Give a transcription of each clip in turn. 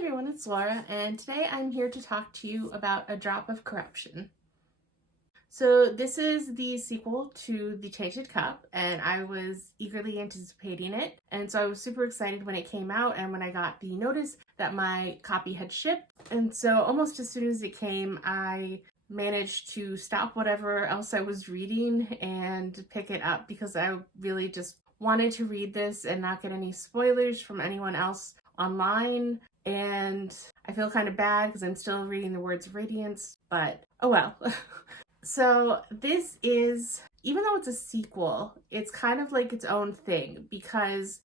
everyone, it's Laura, and today I'm here to talk to you about A Drop of Corruption. So this is the sequel to The Tainted Cup, and I was eagerly anticipating it, and so I was super excited when it came out and when I got the notice that my copy had shipped. And so almost as soon as it came, I managed to stop whatever else I was reading and pick it up because I really just wanted to read this and not get any spoilers from anyone else online. And I feel kind of bad because I'm still reading the Words of Radiance, but oh well. So this is, even though it's a sequel, it's kind of like its own thing because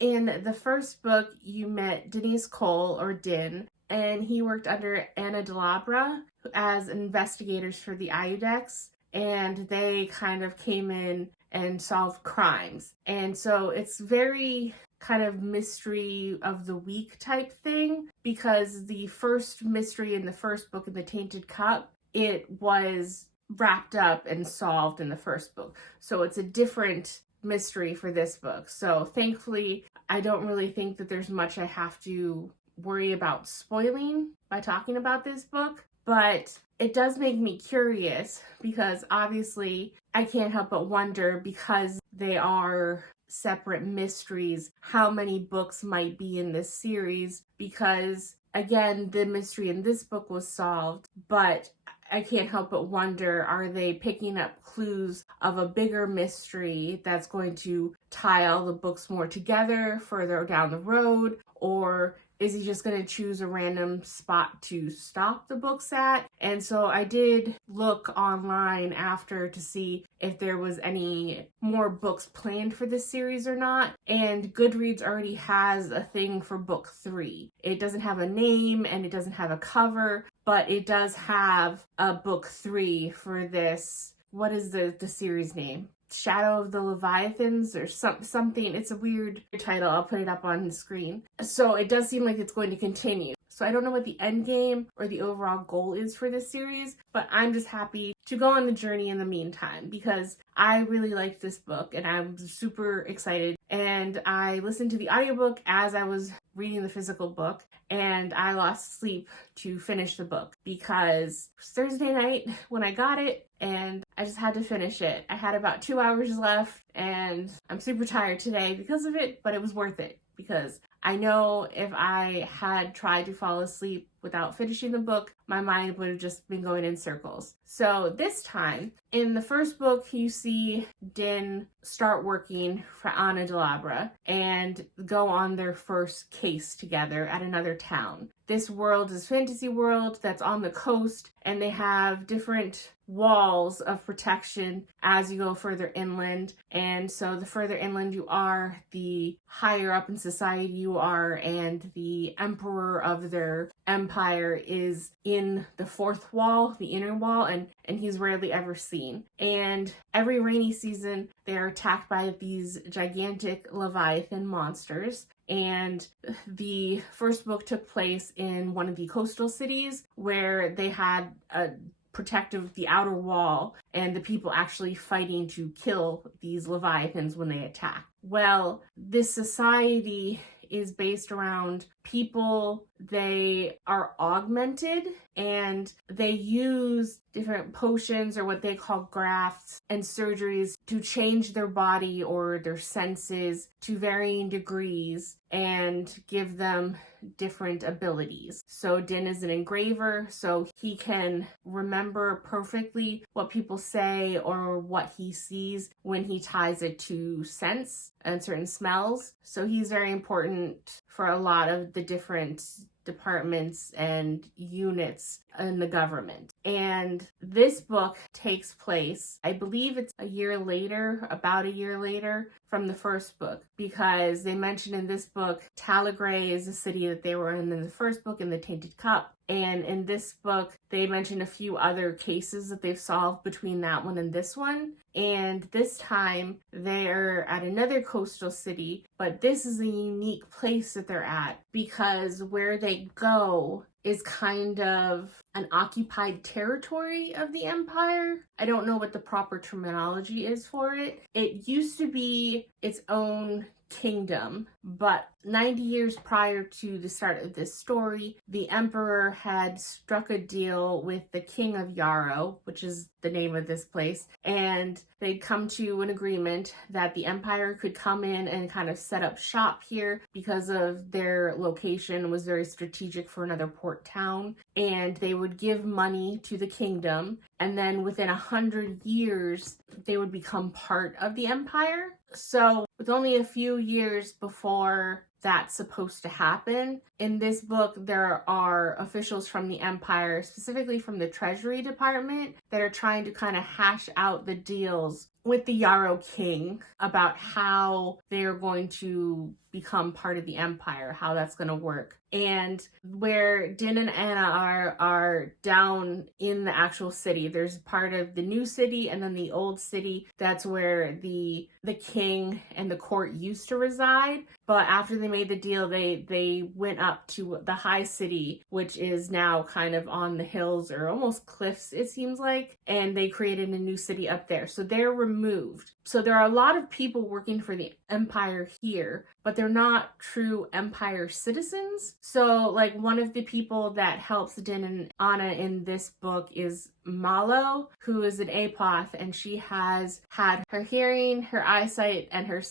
in the first book you met Denise Cole, or Din, and he worked under Anna Delabra as investigators for the Iudex, and they kind of came in and solved crimes. And so it's very kind of mystery of the week type thing, because the first mystery in the first book, in The Tainted Cup, it was wrapped up and solved in the first book. So it's a different mystery for this book. So thankfully, I don't really think that there's much I have to worry about spoiling by talking about this book, but it does make me curious because obviously I can't help but wonder, because they are separate mysteries, how many books might be in this series, because again, the mystery in this book was solved, but I can't help but wonder, are they picking up clues of a bigger mystery that's going to tie all the books more together further down the road? Or is he just going to choose a random spot to stop the books at? And so I did look online after to see if there was any more books planned for this series or not. And Goodreads already has a thing for book 3. It doesn't have a name and it doesn't have a cover, but it does have a book 3 for this. What is the series name? Shadow of the Leviathans or something. It's a weird title. I'll put it up on the screen. So it does seem like it's going to continue. So I don't know what the end game or the overall goal is for this series, but I'm just happy to go on the journey in the meantime because I really liked this book and I'm super excited. And I listened to the audiobook as I was reading the physical book, and I lost sleep to finish the book because it was Thursday night when I got it and I just had to finish it. I had about 2 hours left and I'm super tired today because of it, but it was worth it because I know if I had tried to fall asleep without finishing the book, my mind would have just been going in circles. So this time, in the first book, you see Din start working for Anna Delabra and go on their first case together at another town. This world is a fantasy world that's on the coast, and they have different walls of protection as you go further inland. And so the further inland you are, the higher up in society you are, and the emperor of their empire is in the fourth wall, the inner wall, and he's rarely ever seen. And every rainy season, they're attacked by these gigantic Leviathan monsters. And the first book took place in one of the coastal cities where they had a protective, the outer wall, and the people actually fighting to kill these Leviathans when they attack. Well, this society is based around people. They are augmented and they use different potions or what they call grafts and surgeries to change their body or their senses to varying degrees and give them different abilities. So Din is an engraver, so he can remember perfectly what people say or what he sees when he ties it to scents and certain smells. So he's very important for a lot of the different departments and units in the government. And this book takes place, I believe it's a year later, about a year later from the first book, because they mention in this book, Talagray is the city that they were in the first book, in The Tainted Cup. And in this book, they mention a few other cases that they've solved between that one and this one. And this time they're at another coastal city, but this is a unique place that they're at because where they go is kind of an occupied territory of the Empire. I don't know what the proper terminology is for it. It used to be its own kingdom. But 90 years prior to the start of this story, the emperor had struck a deal with the king of Yarrow, which is the name of this place, and they'd come to an agreement that the empire could come in and kind of set up shop here because of their location was very strategic for another port town, and they would give money to the kingdom, and then within 100 years they would become part of the empire. So with only a few years before that's supposed to happen, in this book there are officials from the empire, specifically from the Treasury Department, that are trying to kind of hash out the deals with the Yarrow king about how they're going to become part of the empire, how that's going to work. And where Din and Anna are down in the actual city, there's part of the new city and then the old city. That's where the king and the court used to reside. But after they made the deal, they went up to the high city, which is now kind of on the hills or almost cliffs, it seems like. And they created a new city up there. So they're removed. So there are a lot of people working for the empire here, but they're not true empire citizens. So like one of the people that helps Din and Anna in this book is Malo, who is an apoth, and she has had her hearing, her eyesight, and her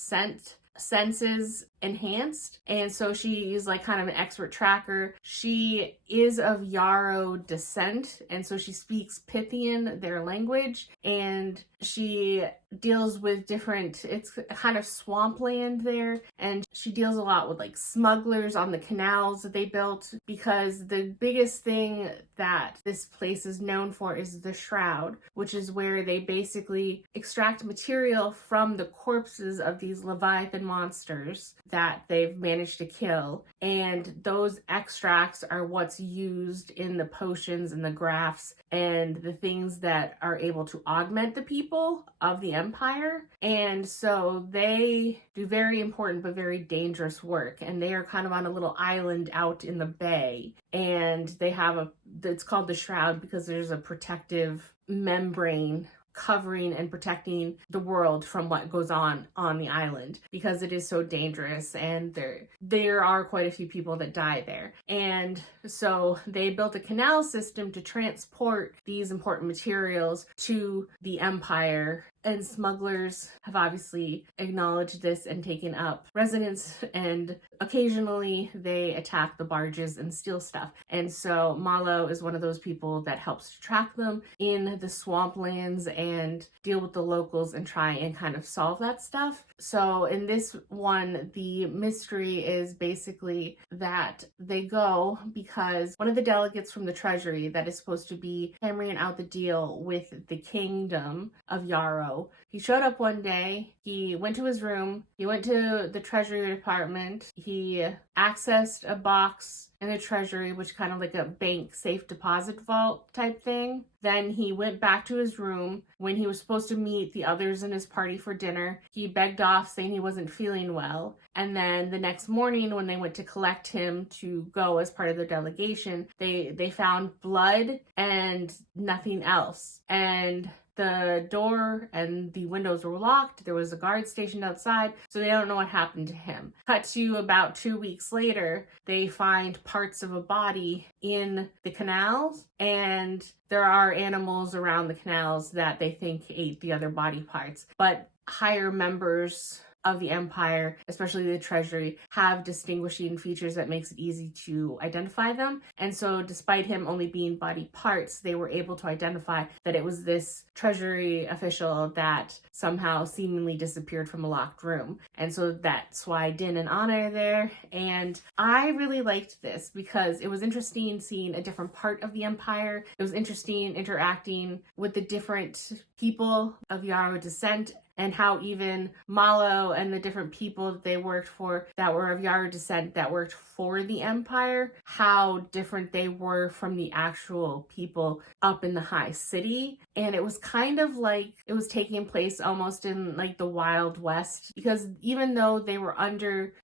senses enhanced, and so she is like kind of an expert tracker. She is of Yarrow descent, and so she speaks Pythian, their language, and she deals with different, it's kind of swampland there, and she deals a lot with like smugglers on the canals that they built, because the biggest thing that this place is known for is the Shroud, which is where they basically extract material from the corpses of these Leviathan monsters that they've managed to kill, and those extracts are what's used in the potions and the grafts and the things that are able to augment the people of the empire. And so they do very important but very dangerous work, and they are kind of on a little island out in the bay, and they have it's called the Shroud because there's a protective membrane covering and protecting the world from what goes on the island, because it is so dangerous, and there are quite a few people that die there. And so they built a canal system to transport these important materials to the empire, and smugglers have obviously acknowledged this and taken up residence, and occasionally they attack the barges and steal stuff. And so Malo is one of those people that helps to track them in the swamplands and deal with the locals and try and kind of solve that stuff. So in this one, the mystery is basically that they go because one of the delegates from the Treasury that is supposed to be hammering out the deal with the kingdom of Yarrow, he showed up one day, he went to his room, he went to the Treasury Department, he accessed a box in the Treasury, which kind of like a bank safe deposit vault type thing. Then he went back to his room. When he was supposed to meet the others in his party for dinner, he begged off saying he wasn't feeling well. And then the next morning when they went to collect him to go as part of the delegation, they found blood and nothing else. And the door and the windows were locked. There was a guard stationed outside, so they don't know what happened to him. Cut to about 2 weeks later, they find parts of a body in the canals, and there are animals around the canals that they think ate the other body parts. But higher members of the empire, especially the Treasury, have distinguishing features that makes it easy to identify them. And so despite him only being body parts, they were able to identify that it was this Treasury official that somehow seemingly disappeared from a locked room. And so that's why Din and Anna are there. And I really liked this because it was interesting seeing a different part of the empire. It was interesting interacting with the different people of Yarrow descent, and how even Malo and the different people that they worked for that were of Yarrow descent that worked for the empire, how different they were from the actual people up in the high city. And it was kind of like it was taking place almost in like the Wild West, because even though they were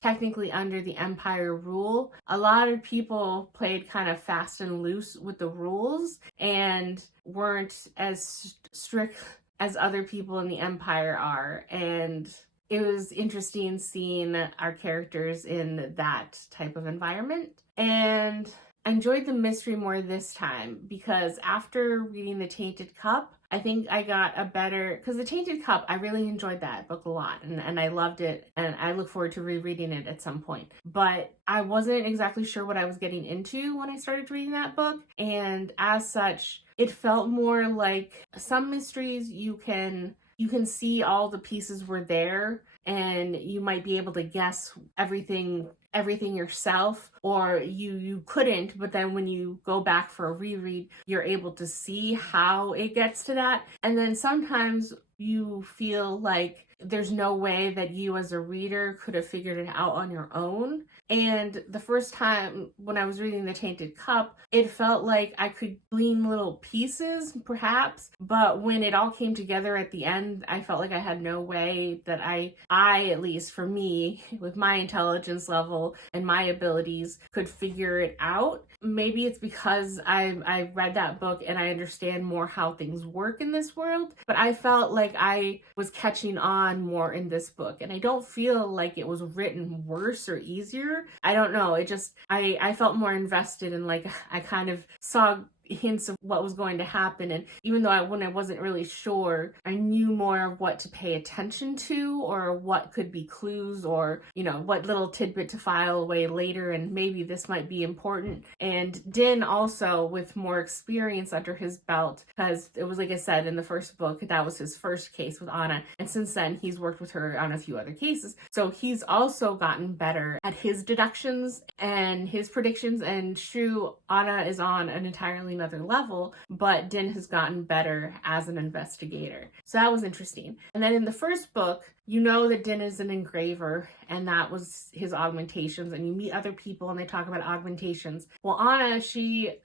technically under the empire rule, a lot of people played kind of fast and loose with the rules and weren't as strict as other people in the empire are. And it was interesting seeing our characters in that type of environment. And I enjoyed the mystery more this time because after reading The Tainted Cup, I think I got a better, because The Tainted Cup, I really enjoyed that book a lot and I loved it and I look forward to rereading it at some point. But I wasn't exactly sure what I was getting into when I started reading that book, and as such, it felt more like some mysteries you can see all the pieces were there and you might be able to guess everything yourself, or you couldn't, but then when you go back for a reread, you're able to see how it gets to that. And then sometimes you feel like there's no way that you as a reader could have figured it out on your own. And the first time when I was reading The Tainted Cup, it felt like I could glean little pieces, perhaps, but when it all came together at the end, I felt like I had no way that I at least for me, with my intelligence level and my abilities, could figure it out. Maybe it's because I read that book and I understand more how things work in this world, but I felt like I was catching on more in this book, and I don't feel like it was written worse or easier. I don't know, it just, I felt more invested in, like, I kind of saw hints of what was going to happen, and even though when I wasn't really sure, I knew more of what to pay attention to or what could be clues, or what little tidbit to file away later, and maybe this might be important. And Din also, with more experience under his belt, because it was, like I said, in the first book, that was his first case with Anna, and since then he's worked with her on a few other cases, so he's also gotten better at his deductions and his predictions. And true, Anna is on an entirely another level, but Din has gotten better as an investigator. So that was interesting. And then in the first book, you know that Din is an engraver, and that was his augmentations, and you meet other people and they talk about augmentations. Well, Anna, she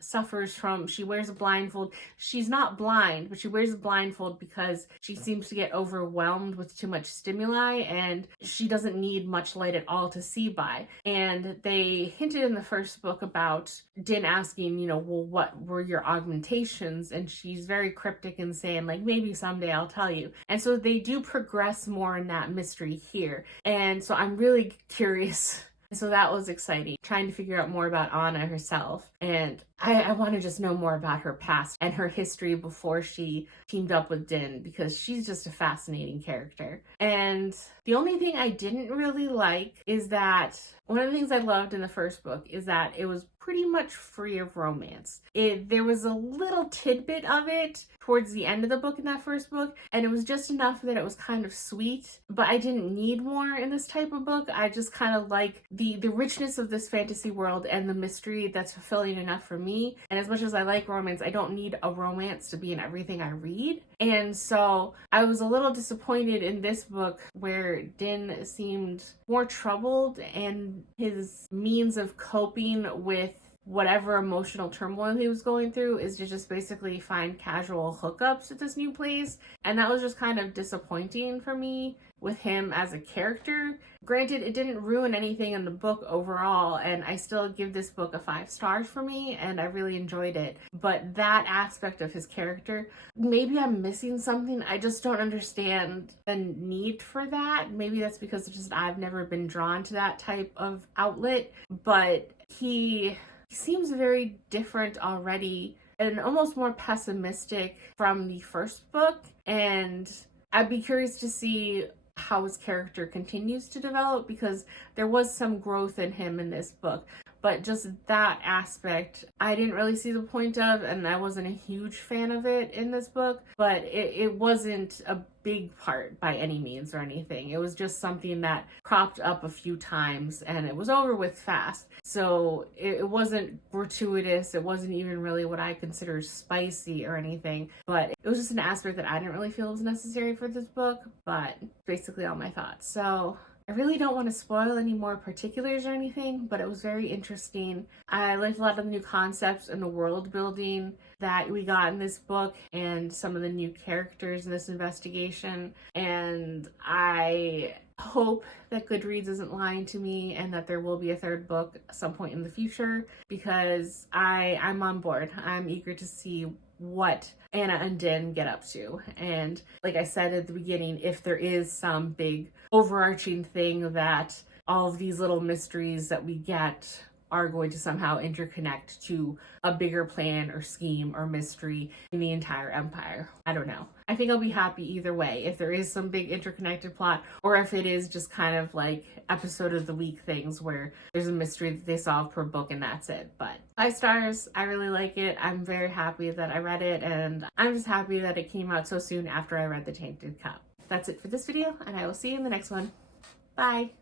wears a blindfold. She's not blind, but she wears a blindfold because she seems to get overwhelmed with too much stimuli, and she doesn't need much light at all to see by. And they hinted in the first book about Din asking, well, what were your augmentations? And she's very cryptic and saying, like, maybe someday I'll tell you. And so they do progress more in that mystery here. And so I'm really curious. So that was exciting, trying to figure out more about Anna herself. And I want to just know more about her past and her history before she teamed up with Din, because she's just a fascinating character. And the only thing I didn't really like is that one of the things I loved in the first book is that it was pretty much free of romance. There was a little tidbit of it towards the end of the book in that first book, and it was just enough that it was kind of sweet, but I didn't need more in this type of book. I just kind of like the richness of this fantasy world and the mystery that's fulfilling enough for me. And as much as I like romance, I don't need a romance to be in everything I read. And so I was a little disappointed in this book where Din seemed more troubled, and his means of coping with whatever emotional turmoil he was going through is to just basically find casual hookups at this new place. And that was just kind of disappointing for me with him as a character. Granted, it didn't ruin anything in the book overall, and I still give this book a 5 stars for me, and I really enjoyed it. But that aspect of his character, maybe I'm missing something. I just don't understand the need for that. Maybe that's because I've never been drawn to that type of outlet, but he seems very different already and almost more pessimistic from the first book, and I'd be curious to see how his character continues to develop, because there was some growth in him in this book. But just that aspect, I didn't really see the point of, and I wasn't a huge fan of it in this book, but it wasn't a big part by any means or anything. It was just something that cropped up a few times and it was over with fast. So it wasn't gratuitous. It wasn't even really what I consider spicy or anything, but it was just an aspect that I didn't really feel was necessary for this book. But basically all my thoughts. So I really don't want to spoil any more particulars or anything, but it was very interesting. I liked a lot of the new concepts and the world building that we got in this book and some of the new characters in this investigation. And I hope that Goodreads isn't lying to me and that there will be a third book at some point in the future, because I'm on board. I'm eager to see what Anna and Din get up to. And like I said at the beginning, if there is some big overarching thing that all of these little mysteries that we get are going to somehow interconnect to a bigger plan or scheme or mystery in the entire empire. I don't know. I think I'll be happy either way, if there is some big interconnected plot, or if it is just kind of like episode of the week things where there's a mystery that they solve per book and that's it. But 5 stars, I really like it. I'm very happy that I read it, and I'm just happy that it came out so soon after I read The Tainted Cup. That's it for this video, and I will see you in the next one. Bye!